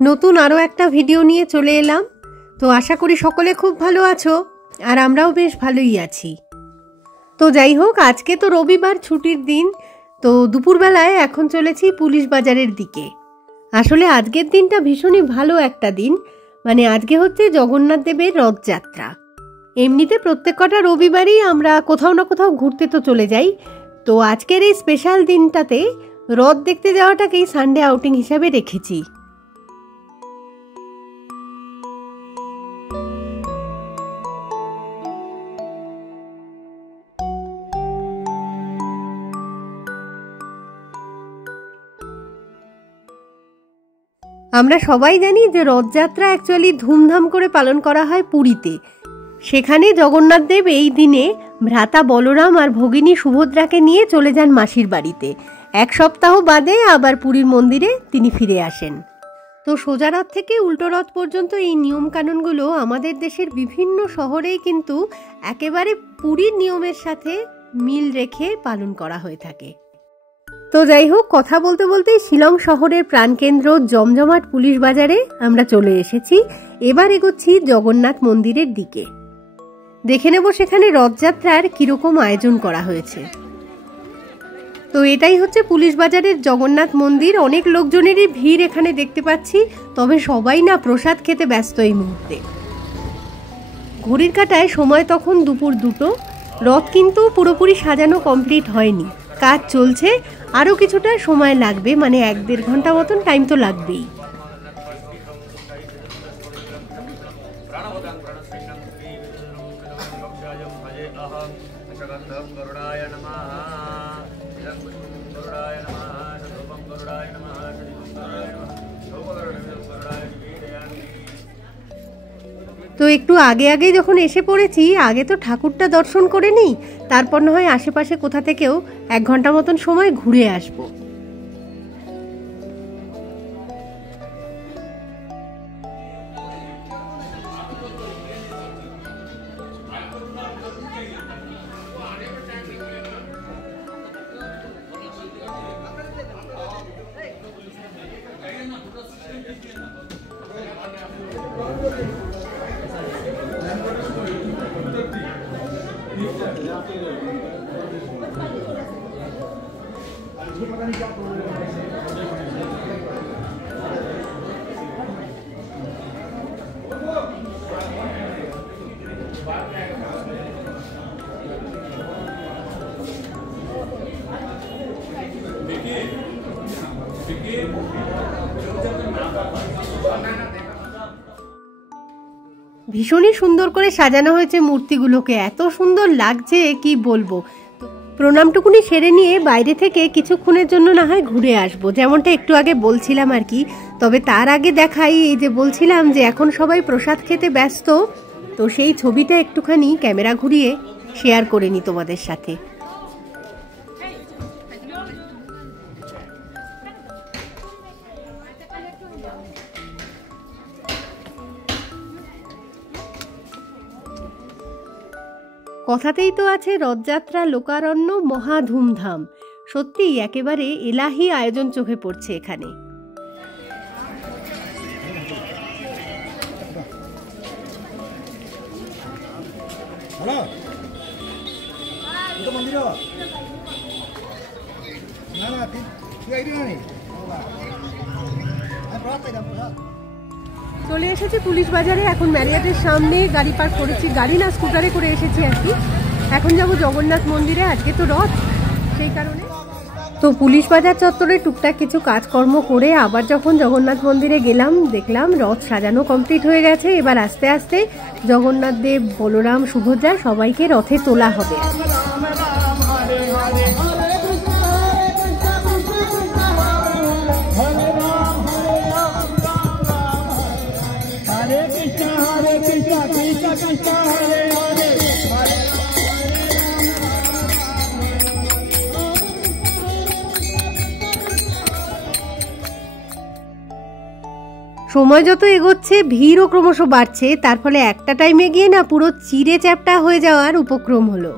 নতুন আরো একটা ভিডিও নিয়ে চলে এলাম। তো আশা করি সকলে খুব ভালো আছো, আর আমরাও বেশ ভালোই আছি। তো যাই হোক, আজকে তো রবিবার, ছুটির দিন। তো দুপুরবেলায় এখন চলেছি পুলিশ বাজারের দিকে। আসলে আজকের দিনটা ভীষণই ভালো একটা দিন, মানে আজকে হচ্ছে জগন্নাথ দেবের রথযাত্রা। এমনিতে প্রত্যেক কটা রবিবারই আমরা কোথাও না কোথাও ঘুরতে তো চলে যাই। তো আজকের এই স্পেশাল দিনটাতে রথ দেখতে যাওয়াটাকেই সানডে আউটিং হিসাবে রেখেছি। আমরা সবাই জানি যে রথযাত্রা অ্যাকচুয়ালি ধুমধাম করে পালন করা হয় পুরীতে। সেখানে জগন্নাথ দেব এই দিনে ভ্রাতা বলরাম আর ভগিনী সুভদ্রাকে নিয়ে চলে যান মাসির বাড়িতে। এক সপ্তাহ বাদে আবার পুরীর মন্দিরে তিনি ফিরে আসেন। তো সোজা রথ থেকে উল্টো রথ পর্যন্ত এই নিয়মকানুনগুলো আমাদের দেশের বিভিন্ন শহরেই কিন্তু একেবারে পুরীর নিয়মের সাথে মিল রেখে পালন করা হয়ে থাকে। তো যাই হোক, কথা বলতে বলতেই শিলং শহরের প্রাণকেন্দ্র জমজমাট পুলিশ বাজারে আমরা চলে এসেছি। এবার এগোচ্ছি জগন্নাথ মন্দিরের দিকে। দেখে নেব সেখানে রথযাত্রার কিরকম আয়োজন করা হয়েছে। তো এটাই হচ্ছে পুলিশ বাজারের জগন্নাথ মন্দির। অনেক লোকজনেরই ভিড় এখানে দেখতে পাচ্ছি, তবে সবাই না প্রসাদ খেতে ব্যস্ত এই মুহূর্তে। ঘড়ির কাঁটায় সময় তখন দুপুর 2টো। রথ কিন্তু পুরোপুরি সাজানো কমপ্লিট হয়নি, কাজ চলছে। আরও কিছুটা সময় লাগবে, মানে 1-1.5 ঘন্টা মতন টাইম তো লাগবেই। তো একটু আগে আগে যখন এসে পড়েছি, আগে তো ঠাকুরটা দর্শন করে নিই, তারপর না হয় আশেপাশে কোথা থেকেও 1 ঘন্টা মতন সময় ঘুরে আসবো। ভীষণই সুন্দর করে সাজানো হয়েছে মূর্তিগুলোকে, এত সুন্দর লাগছে কি বলবো। প্রণামটুকুনি সেরে নিয়ে বাইরে থেকে কিছুক্ষণের জন্য না হয় ঘুরে আসবো, যেমনটা একটু আগে বলছিলাম আর কি। তবে তার আগে দেখাই, এই যে বলছিলাম যে এখন সবাই প্রসাদ খেতে ব্যস্ত, তো সেই ছবিটা একটুখানি ক্যামেরা ঘুরিয়ে শেয়ার করে নি তোমাদের সাথে। কথাতেই তো আছে রথযাত্রা লোকারণ্য মহা ধুমধাম। সত্যিই একেবারে এলাহি আয়োজন চোখে পড়ছে এখানে। চলে এসেছি পুলিশ বাজারে। এখন ম্যারিয়াটের সামনে গাড়ি পার্ক করেছি, গাড়ি না স্কুটারে করে এসেছি আর কি। এখন যাব জগন্নাথ মন্দিরে, আজকে তো রথ, সেই কারণে। তো পুলিশ বাজার চত্বরে টুকটাক কিছু কাজকর্ম করে আবার যখন জগন্নাথ মন্দিরে গেলাম, দেখলাম রথ সাজানো কমপ্লিট হয়ে গেছে। এবার আস্তে আস্তে জগন্নাথ দেব, বলরাম, সুভদ্রা সবাইকে রথে তোলা হবে। সময় যত এগোচ্ছে ভিড়ও ক্রমশ বাড়ছে, তার ফলে একটা টাইমে গিয়ে না পুরো চিড়ে চ্যাপ্টা হয়ে যাওয়ার উপক্রম হলো।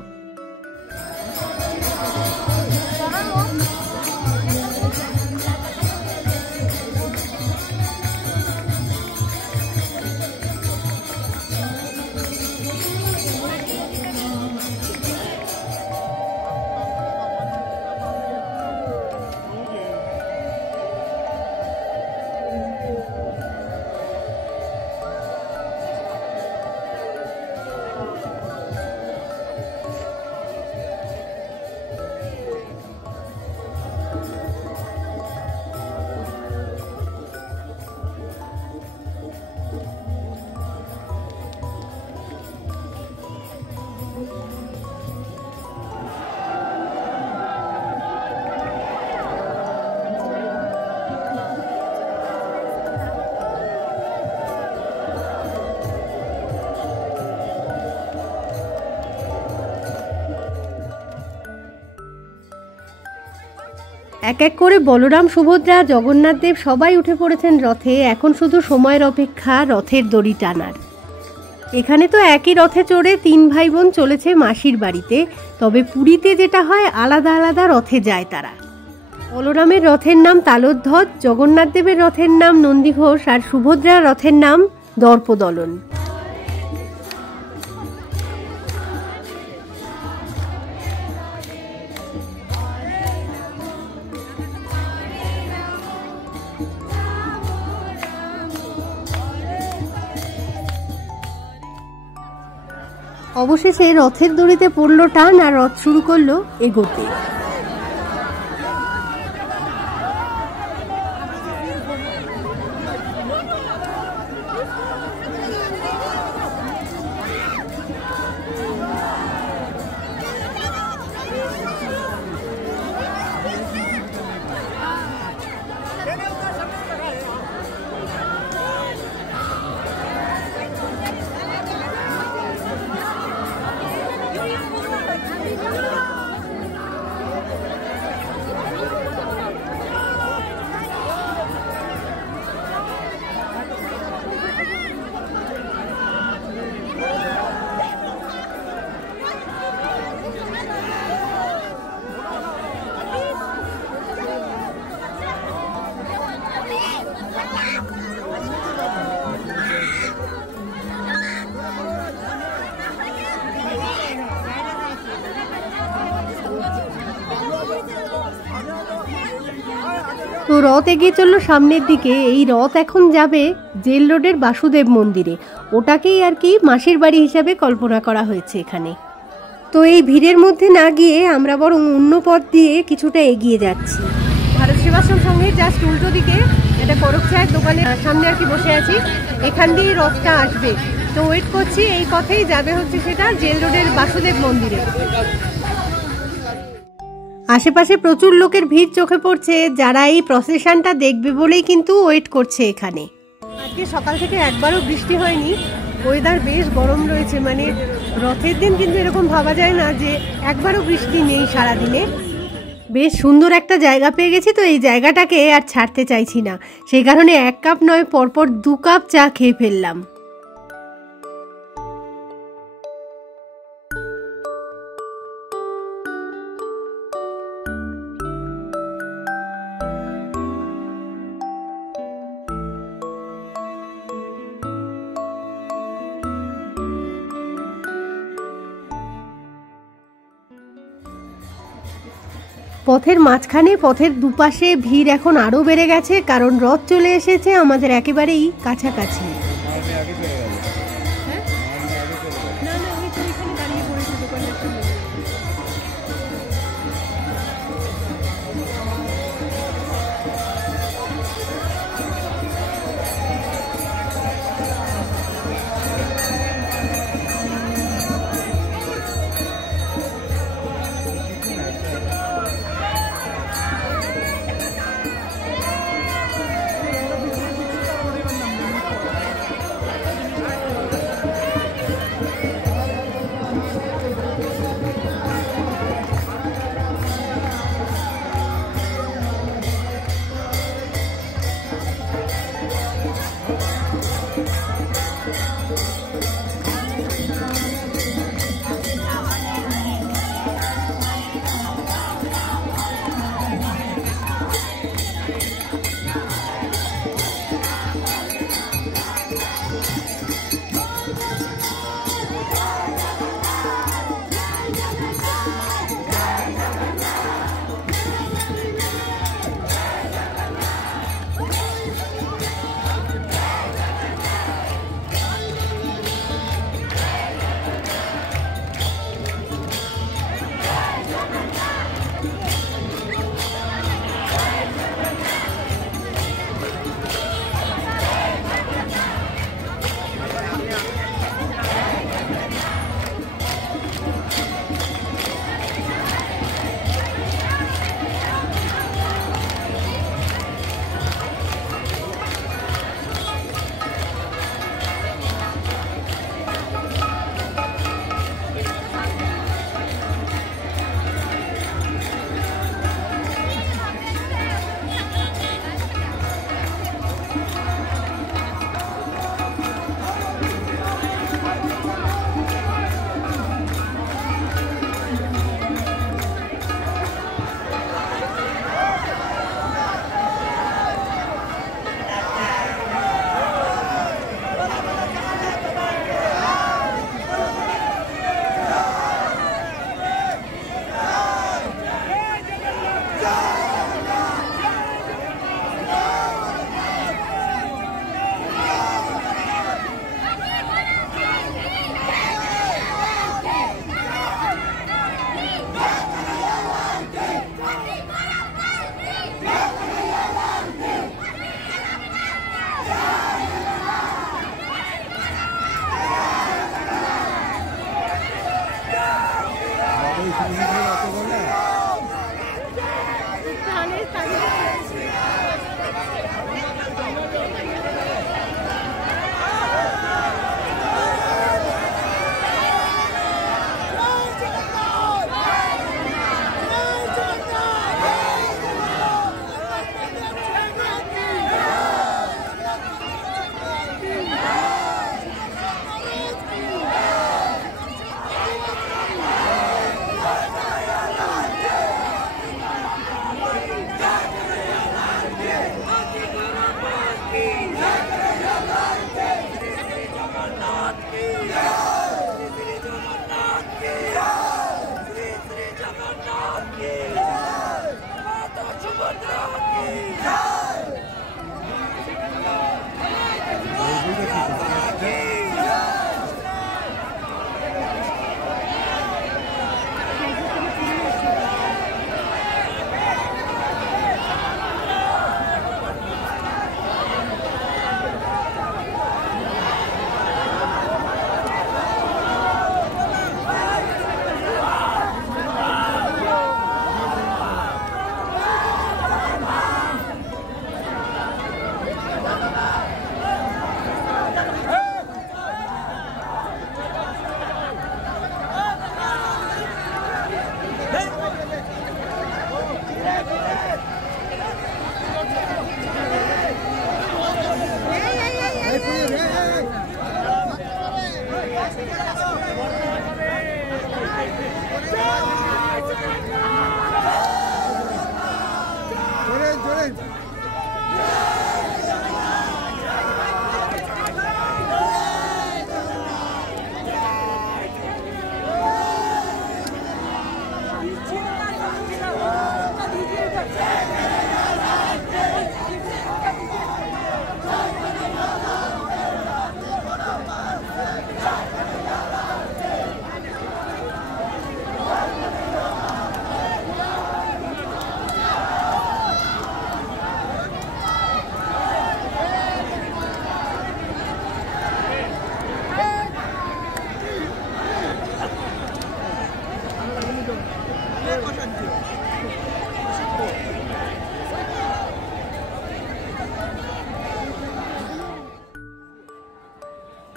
এক এক করে বলরাম, সুভদ্রা, জগন্নাথ দেব সবাই উঠে পড়েছেন রথে। এখন শুধু সময়ের অপেক্ষা রথের দড়ি টানার। এখানে তো একই রথে চড়ে 3 ভাই বোন চলেছে মাসির বাড়িতে, তবে পুরীতে যেটা হয় আলাদা আলাদা রথে যায় তারা। বলরামের রথের নাম তালোধ্বজ, জগন্নাথ দেবের রথের নাম নন্দীঘোষ, আর সুভদ্রার রথের নাম দর্পদলন। অবশেষে রথের দড়িতে পড়ল টান আর রথ শুরু করলো এগোতে। তো রথ এগিয়ে চললো সামনের দিকে। এই রথ এখন যাবে জেল রোডের বাসুদেব মন্দিরে, ওটাকেই আর কি মাসির বাড়ি হিসাবে কল্পনা করা হয়েছে এখানে। তো এই ভিড়ের মধ্যে না গিয়ে আমরা বরং অন্য পথ দিয়ে কিছুটা এগিয়ে যাচ্ছি। ভারত সেবাশ্রম সঙ্গে জাস্ট উল্টো দিকে একটা করক চায়ের দোকানের সামনে আর কি বসে আছি, এখান দিয়ে রথটা আসবে। তো ওয়েট করছি, এই পথেই যাবে হচ্ছে সেটা জেল রোডের বাসুদেব মন্দিরে। আশেপাশে প্রচুর লোকের ভিড় চোখে পড়ছে, যারা এই প্রসেশনটা দেখবে বলেই কিন্তু ওয়েট করছে এখানে। আজকে সকাল থেকে একবারও বৃষ্টি হয়নি, ওয়েদার বেশ গরম রয়েছে। মানে রথের দিন কিন্তু এরকম ভাবা যায় না যে একবারও বৃষ্টি নেই সারাদিনে। বেশ সুন্দর একটা জায়গা পেয়ে গেছি, তো এই জায়গাটাকে আর ছাড়তে চাইছি না। সেই কারণে 1 কাপ নয়, পরপর 2 কাপ চা খেয়ে ফেললাম। পথের মাঝখানে, পথের দুপাশে ভিড় এখন আরও বেড়ে গেছে, কারণ রথ চলে এসেছে আমাদের একেবারেই কাছাকাছি।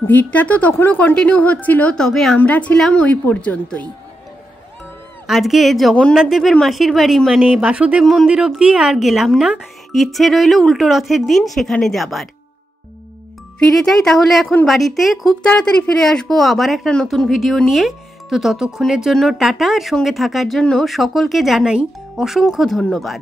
ভিড়টা তো তখনও কন্টিনিউ হচ্ছিল, তবে আমরা ছিলাম ওই পর্যন্তই। আজকে জগন্নাথ দেবের মাসির বাড়ি মানে বাসুদেব মন্দির অবধি আর গেলাম না, ইচ্ছে রইল উল্টো রথের দিন সেখানে যাবার। ফিরে যাই তাহলে এখন বাড়িতে, খুব তাড়াতাড়ি ফিরে আসবো আবার একটা নতুন ভিডিও নিয়ে। তো ততক্ষণের জন্য টাটা, আর সঙ্গে থাকার জন্য সকলকে জানাই অসংখ্য ধন্যবাদ।